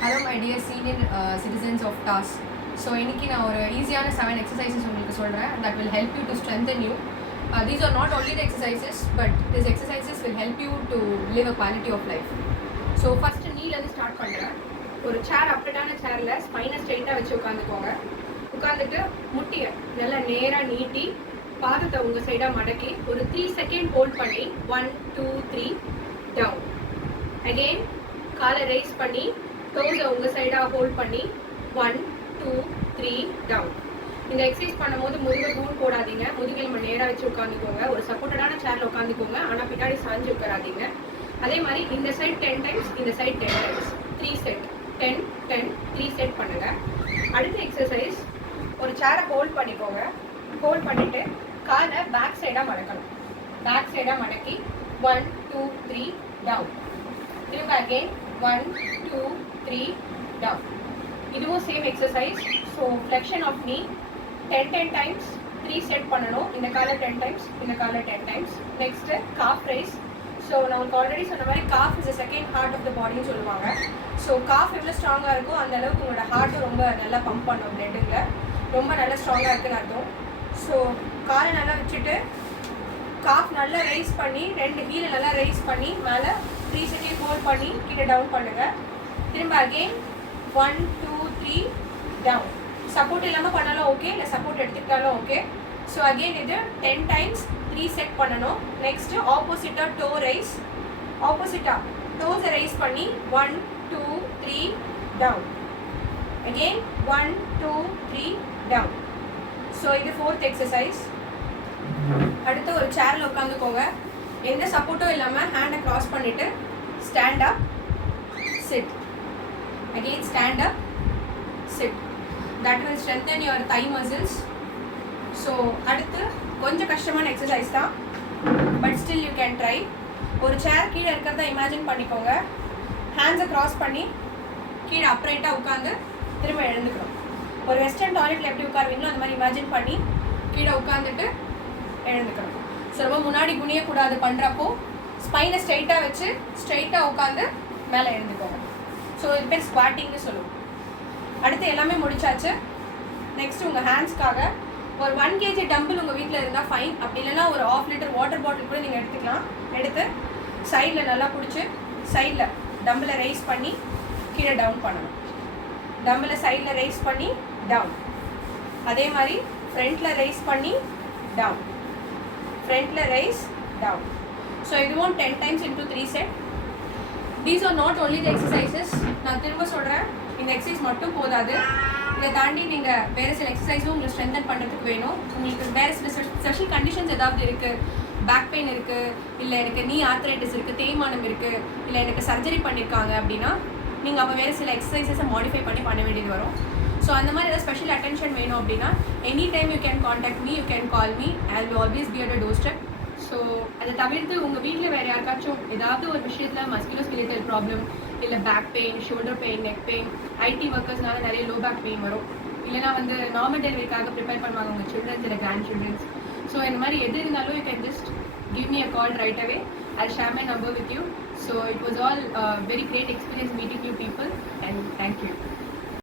Hello my dear senior citizens of TAS. So இன்னைக்கு நான் ஒரு ஈஸியான 7 exercises உங்களுக்கு சொல்கிறேன் that will help you to strengthen you. These are not only the exercises but these exercises will help you to live a quality of life. So first நீலேருந்து start பண்ணுறேன். ஒரு சேர் அப்டேட்டான சேரில் ஸ்பைனை ஸ்ட்ரெயிட்டாக வச்சு உட்காந்துக்கோங்க. உட்காந்துட்டு முட்டியை நல்லா நேராக நீட்டி பாதத்தை உங்கள் சைடாக மடக்கி ஒரு 3 செகண்ட் ஹோல்ட் பண்ணி 1 2 3 டவுன். அகெயின் காலை ரைஸ் பண்ணி டோஸை உங்கள் சைடாக ஹோல்ட் பண்ணி 1 2 3 டவுன். இந்த எக்ஸசைஸ் பண்ணும்போது முதுகை தூள் போடாதீங்க. முதுகெலும்பு நேராக வச்சு உட்காந்துக்கோங்க. ஒரு சப்போர்ட்டடான சேரில் உட்காந்துக்கோங்க. ஆனால் பின்னாடி சாஞ்சு உட்காராதீங்க. அதே மாதிரி இந்த சைட் 10 டைம்ஸ், இந்த சைட் 10 டைம்ஸ், 3 செட் 10 10 3 செட் பண்ணுங்கள். அடுத்த எக்ஸசைஸ் ஒரு சேரை ஹோல்ட் பண்ணிக்கோங்க. ஹோல்ட் பண்ணிவிட்டு காலை பேக் சைடாக மடக்கணும். பேக் சைடாக மடக்கி 1 2 3 டவுன். திரும்ப அகெயின் 1 2 3 டவுன். இதுவும் same exercise. So flexion of knee 10 times 3 set பண்ணணும். இந்த காலை 10 டைம்ஸ், இந்த காலை 10 times. Next calf raise. So நான் உங்களுக்கு ஆல்ரெடி சொன்ன மாதிரி calf is second heart of the பாடின்னு சொல்லுவாங்க. ஸோ காஃப் எவ்வளோ ஸ்ட்ராங்காக இருக்கோ அந்த அளவுக்கு உங்களோட ஹார்ட்டும் ரொம்ப நல்லா பம்ப் பண்ணும். பிளட்டுங்க ரொம்ப நல்லா ஸ்ட்ராங்காக இருக்குன்னு அர்த்தம். ஸோ காலை நல்லா வச்சுட்டு காஃப் நல்லா ரைஸ் பண்ணி 2 ஹீலை நல்லா ரைஸ் பண்ணி மேலே 3 செகண்ட் ஹோல்ட் பண்ணி கீழே டவுன் பண்ணுங்கள். திரும்ப அகெயின் 1 2 3 டவுன். சப்போர்ட் இல்லாமல் பண்ணாலும் ஓகே, இல்லை சப்போர்ட் எடுத்துக்கிட்டாலும் ஓகே. ஸோ அகெயின் இது 10 டைம்ஸ் 3 செட் பண்ணணும். நெக்ஸ்ட்டு ஆப்போசிட்டாக டோ ரைஸ். ஆப்போசிட்டாக டோஸை ரைஸ் பண்ணி 1 2 3 டவுன். Again 1 2 3 down. ஸோ இது 4th எக்ஸசைஸ். அடுத்து ஒரு சேரில் உட்காந்துக்கோங்க. எந்த சப்போர்ட்டும் இல்லாமல் ஹேண்டை க்ராஸ் பண்ணிவிட்டு stand up sit. Again stand up sit. That will strengthen your thigh muscles. So அடுத்து கொஞ்சம் கஷ்டமான எக்ஸசைஸ் தான், but still you can try. ஒரு சேர் கீழே இருக்கிறத இமேஜின் பண்ணிக்கோங்க. ஹேண்ட்ஸை க்ராஸ் பண்ணி கீழே அப்ரைட்டாக உட்காந்து திரும்ப எழுந்துக்கணும். ஒரு வெஸ்டர்ன் டாய்லெட்டில் எப்படி உட்காருவீங்களோ அந்த மாதிரி இமேஜின் பண்ணி கீழே உட்காந்துட்டு எழுந்துக்கணும். ஸோ ரொம்ப முன்னாடி குனியக்கூடாது. பண்ணுறப்போ ஸ்பைனை ஸ்ட்ரைட்டாக வச்சு ஸ்ட்ரைட்டாக உட்காந்து மேலே எழுந்துக்கோங்க. ஸோ இது பேர் ஸ்குவாட்டிங்னு சொல்லுவோம். அடுத்து எல்லாமே முடிச்சாச்சு. நெக்ஸ்ட் உங்கள் ஹேண்ட்ஸ்க்காக ஒரு 1 kg டம்பிள் உங்கள் வீட்டில் இருந்தால் ஃபைன். அப்படி இல்லைன்னா ஒரு 1/2 லிட்டர் வாட்டர் பாட்டில் கூட நீங்கள் எடுத்துக்கலாம். எடுத்து சைடில் நல்லா பிடிச்சி சைடில் டம்பிளை ரைஸ் பண்ணி கீழே டவுன் பண்ணணும். டம்பிளை சைடில் ரைஸ் பண்ணி டவுன். அதே மாதிரி ஃப்ரண்ட்டில் ரைஸ் பண்ணி டவுன். ஃப்ரண்ட்டில் ரைஸ் டவுன். ஸோ இதுவும் 10 times into 3 set. These are not only the exercises. நான் திரும்ப சொல்கிறேன், இந்த எக்ஸசைஸ் மட்டும் போதாது. இதை தாண்டி நீங்கள் வேறு சில எக்ஸசைஸும் உங்களை ஸ்ட்ரென்தன் பண்ணுறதுக்கு வேணும். உங்களுக்கு வேறு சில ஸ்பெஷல் கண்டிஷன்ஸ் ஏதாவது இருக்குது, பேக் பெயின் இருக்குது, இல்லை எனக்கு நீ ஆர்த்ரைட்டிஸ் இருக்குது, தேய்மானம் இருக்குது, இல்லை எனக்கு சர்ஜரி பண்ணியிருக்காங்க அப்படின்னா நீங்கள் அப்போ வேறு சில எக்ஸசைசஸை மாடிஃபை பண்ண வேண்டியது வரும். ஸோ அந்த மாதிரி ஏதாவது ஸ்பெஷல் அட்டென்ஷன் வேணும் அப்படின்னா any time you can contact me, you can call me. I will always be at a door step. So அதை தவிர்த்து உங்கள் வீட்டில் வேறு யாருக்காச்சும் ஏதாவது ஒரு விஷயத்தில் மஸ்குலோஸ்கெலிட்டல் ப்ராப்ளம், இல்லை back pain, shoulder pain, neck pain, IT ஒர்க்கர்ஸ்னால நிறைய லோ பேக் பெயின் வரும். இல்லைனா நார்மல் டெலிவரிக்காக ப்ரிப்பேர் பண்ணுவாங்க உங்கள் சில்ட்ரன்ஸ் இல்லை கிராண்ட் சில்ட்ரன்ஸ். ஸோ இந்த மாதிரி எது இருந்தாலும் you can just give me a call right away. I'll share my number with you. So it was all very great experience meeting you people, and thank you.